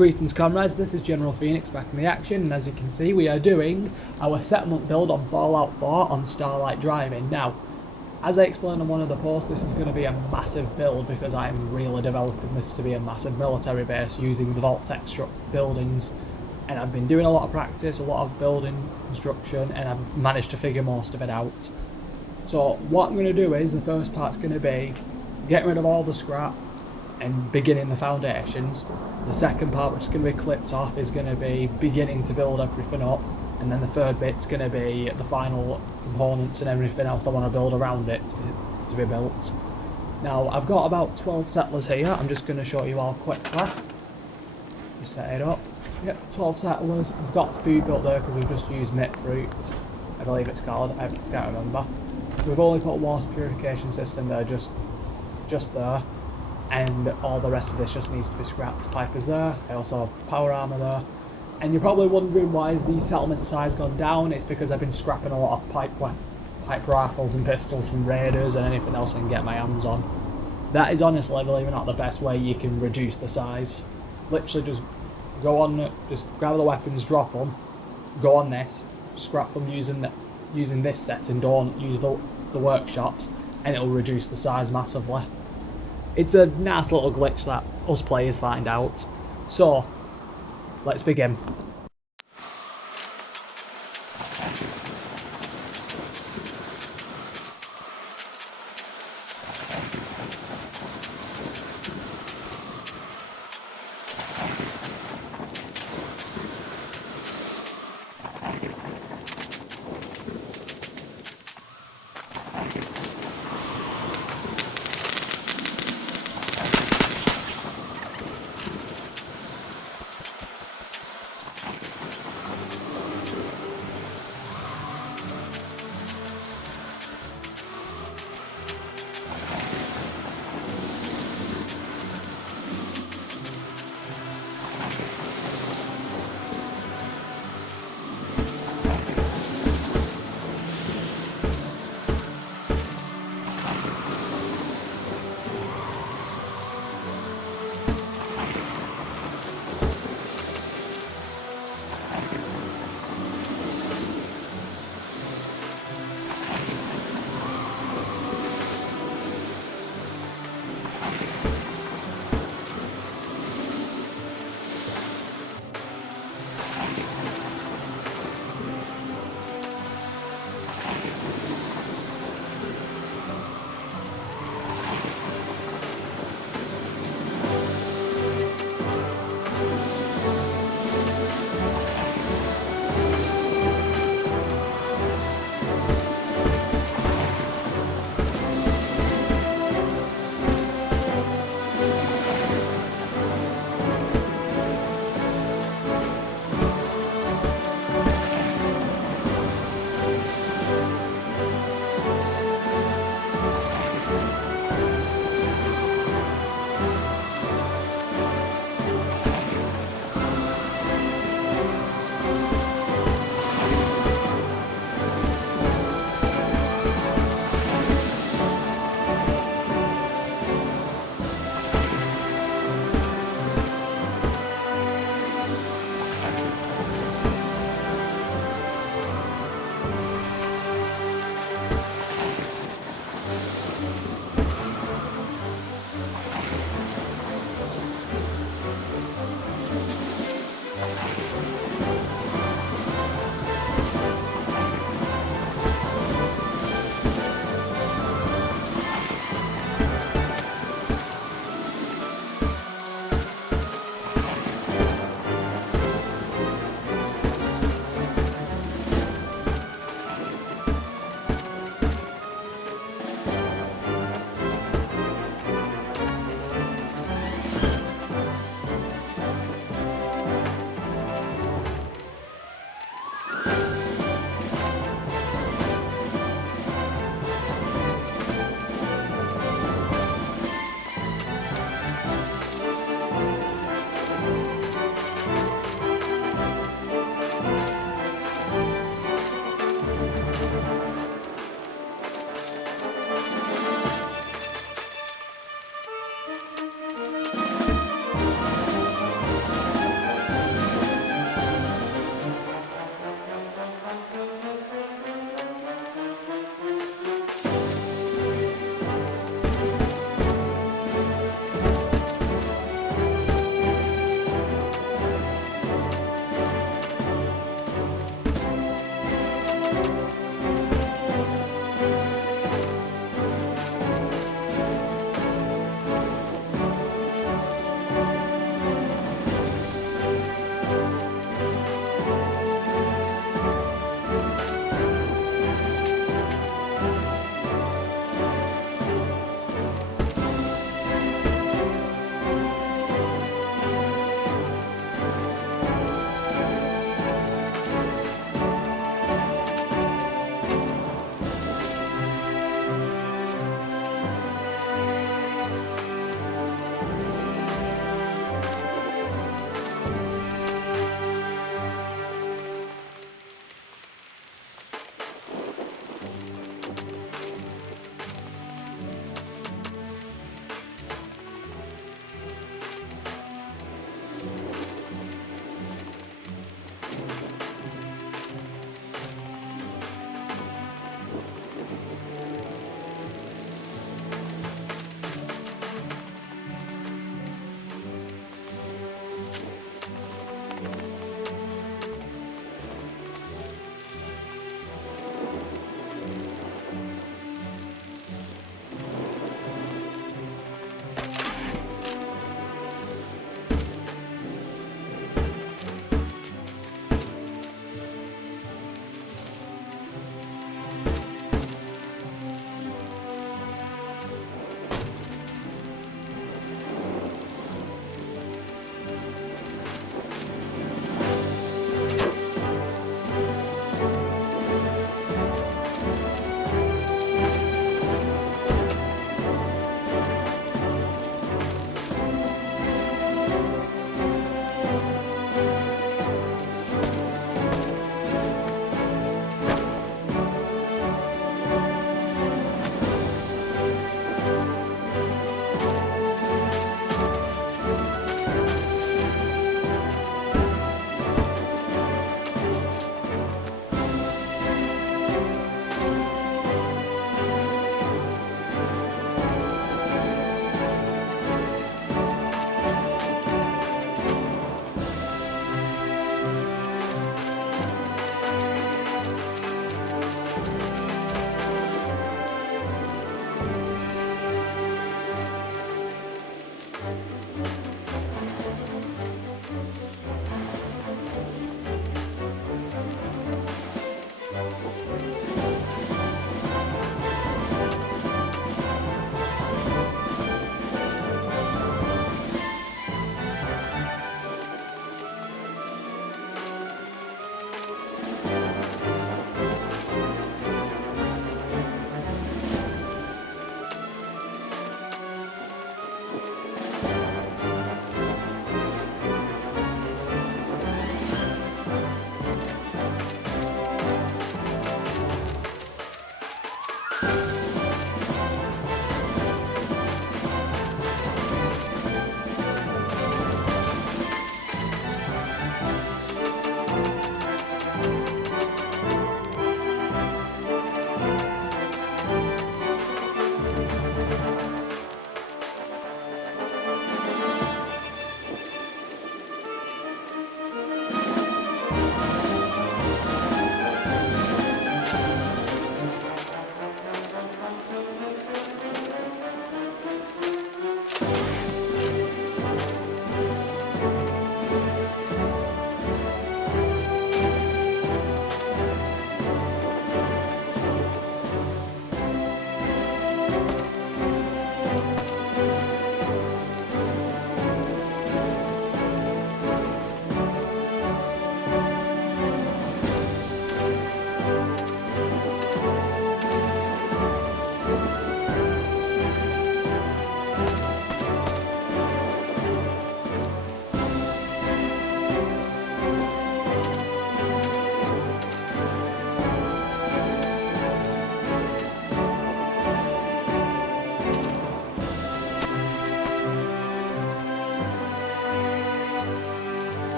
Greetings comrades, this is General Phoenix back in the action, and as you can see we are doing our settlement build on Fallout 4 on Starlight driving. Now, as I explained on one of the posts, this is going to be a massive build because I'm really developing this to be a massive military base using the Vault-Tec buildings, and I've been doing a lot of practice, a lot of building construction, and I've managed to figure most of it out. So what I'm going to do is, the first part's going to be getting rid of all the scrap and beginning the foundations. The second part, which is going to be clipped off, is going to be beginning to build everything up, and then the third bit's going to be the final components and everything else I want to build around it to be built. Now I've got about 12 settlers here. I'm just going to show you all quickly. Just set it up. Yep, 12 settlers. We've got food built there because we've just used mint fruit, I believe it's called, I can't remember. We've only put a water purification system there, just there. And all the rest of this just needs to be scrapped. Pipe is there, I also have power armor there. And you're probably wondering why the settlement size gone down. It's because I've been scrapping a lot of pipe rifles and pistols from raiders and anything else I can get my hands on. That is honestly, believe it or not, the best way you can reduce the size. Literally just go on, just grab the weapons, drop them, go on this, scrap them using this setting, don't use the workshops, and it'll reduce the size massively. It's a nice little glitch that us players find out. So, let's begin.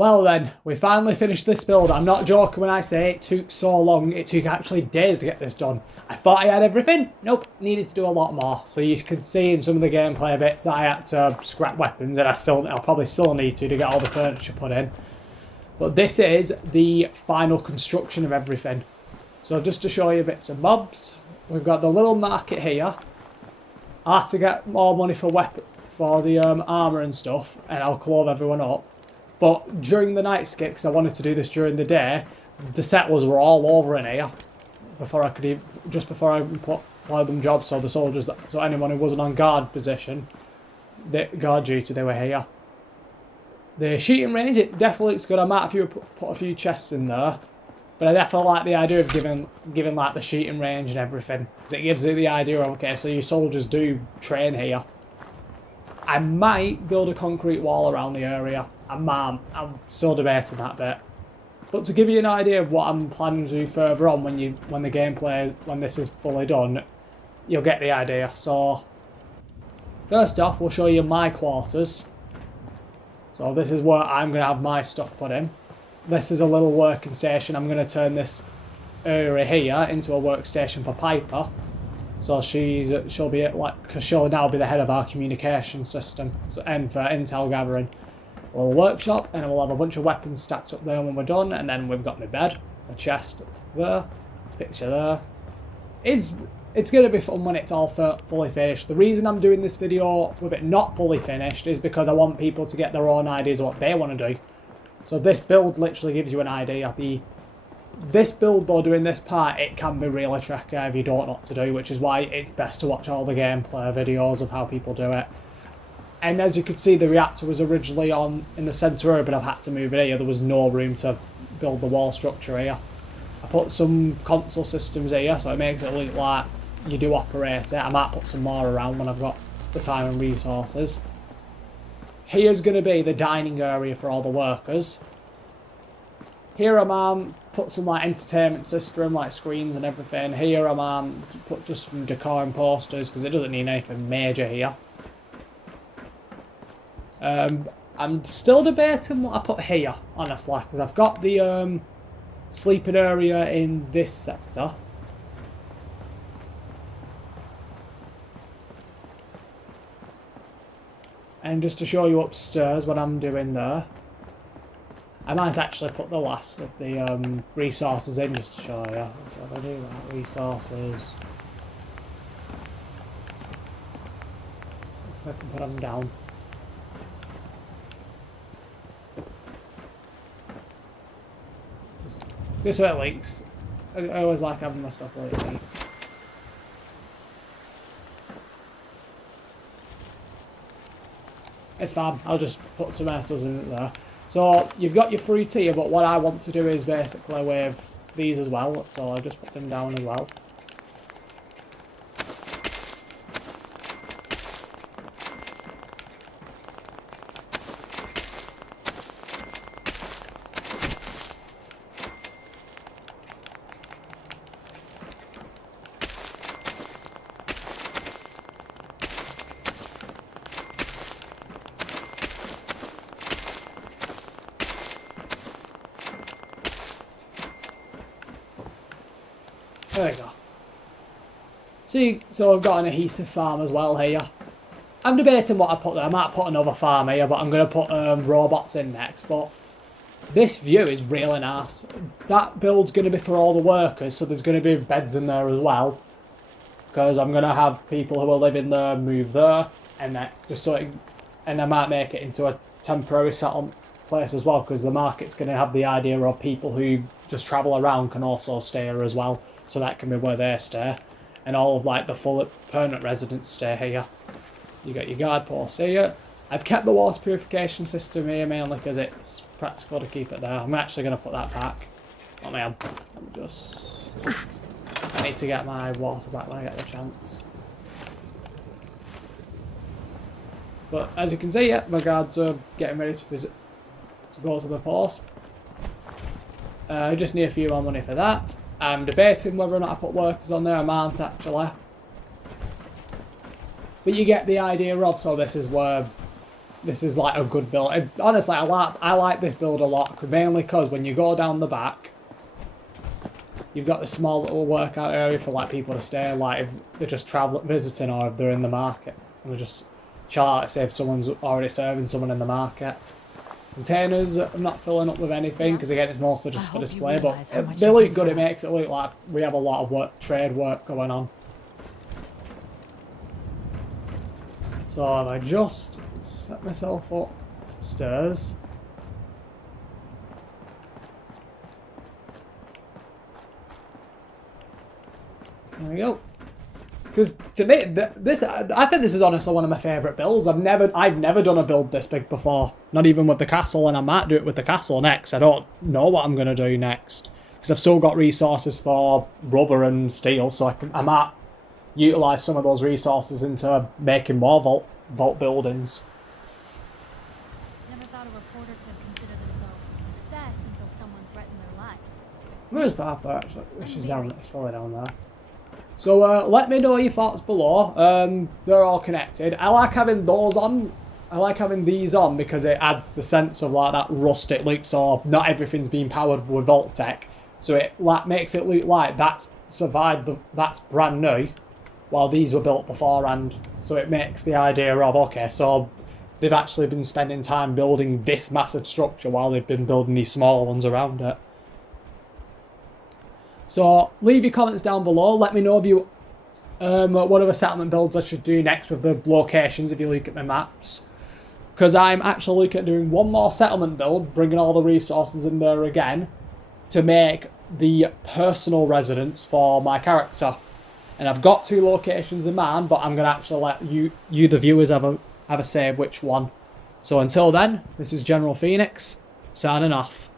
Well then, we finally finished this build. I'm not joking when I say it took so long. It took actually days to get this done. I thought I had everything. Nope, needed to do a lot more. So you can see in some of the gameplay bits that I had to scrap weapons, and I'll probably still need to get all the furniture put in. But this is the final construction of everything. So just to show you bits and bobs, we've got the little market here. I'll have to get more money for the armour and stuff, and I'll clothe everyone up. But during the night skip, because I wanted to do this during the day, the settlers were all over in here before I could even, just before I applied them jobs. So the soldiers, so anyone who wasn't on guard position, guard duty, they were here. The shooting range, it definitely looks good. I might have put a few chests in there, but I definitely like the idea of giving like the shooting range and everything, because it gives you the idea of, okay, so your soldiers do train here. I might build a concrete wall around the area. I'm still debating that bit. But to give you an idea of what I'm planning to do further on when this is fully done, you'll get the idea. So first off, we'll show you my quarters. So this is where I'm going to have my stuff put in. This is a little working station. I'm going to turn this area here into a workstation for Piper. So she'll be because she'll now be the head of our communication system, and for intel gathering. A little workshop, and we'll have a bunch of weapons stacked up there when we're done. And then we've got my bed, a chest there, picture there. It's going to be fun when it's all fully finished. The reason I'm doing this video with it not fully finished is because I want people to get their own ideas of what they want to do. So this build literally gives you an idea. This build though, doing this part, it can be really tricky if you don't know what to do, which is why it's best to watch all the gameplay videos of how people do it. And as you can see, the reactor was originally in the centre area, but I've had to move it here. There was no room to build the wall structure here. I put some console systems here, so it makes it look like you do operate it. I might put some more around when I've got the time and resources. Here's going to be the dining area for all the workers. Here I'm put some like entertainment system, like screens and everything. Here I'm put just some decor and posters, because it doesn't need anything major here. I'm still debating what I put here, honestly, because I've got the sleeping area in this sector. And just to show you upstairs what I'm doing there, I might actually put the last of the resources in just to show you. So if I do that, resources. Let's see if I can put them down. This way it leaks. I always like having my stuff where it leaks. It's fine, I'll just put tomatoes in it there. So you've got your fruit here, but what I want to do is basically with these as well, so I'll just put them down as well. There we go. So I've got an adhesive farm as well here. I'm debating what I put there. I might put another farm here, but I'm going to put robots in next. But this view is really nice. That build's going to be for all the workers, so there's going to be beds in there as well. Because I'm going to have people who are living there move there, and then and I might make it into a temporary settlement place as well, because the market's going to have the idea of people who just travel around can also stay here as well. So that can be where they stay, and all of like the full permanent residents stay here. You got your guard posts here. I've kept the water purification system here mainly because it's practical to keep it there. I'm actually going to put that back. Oh man, I need to get my water back when I get the chance. But as you can see, yeah, my guards are getting ready to go to the post. I just need a few more money for that. I'm debating whether or not I put workers on there. I might actually. But you get the idea of, so this is where this is like a good build. Honestly, I like this build a lot, mainly because when you go down the back, you've got this small little workout area for like people to stay, like if they're just visiting or if they're in the market, and they just chill out, say if someone's already serving someone in the market. Containers, I'm not filling up with anything because again it's mostly just for display, but they look good. It makes it look like we have a lot of trade work going on. So if I just set myself up stairs. There we go. Because to me, I think this is honestly one of my favourite builds. I've never done a build this big before. Not even with the castle, and I might do it with the castle next. I don't know what I'm going to do next. Because I've still got resources for rubber and steel, so I might utilise some of those resources into making more vault buildings. Never thought a reporter could consider themselves a success until someone threatened their life. Where's Papa actually? She's down. It's probably down there. So let me know your thoughts below. They're all connected. I like having those on. I like having these on because it adds the sense of like that rustic look. So not everything's being powered with Vault Tech. So it makes it look like that's survived. That's brand new, while these were built beforehand. So it makes the idea of okay, so they've actually been spending time building this massive structure while they've been building these smaller ones around it. So leave your comments down below. Let me know if you what other settlement builds I should do next with the locations if you look at my maps. Because I'm actually looking at doing one more settlement build, bringing all the resources in there again to make the personal residence for my character. And I've got 2 locations in mind, but I'm going to actually let you the viewers have a say of which one. So until then, this is General Phoenix, signing off.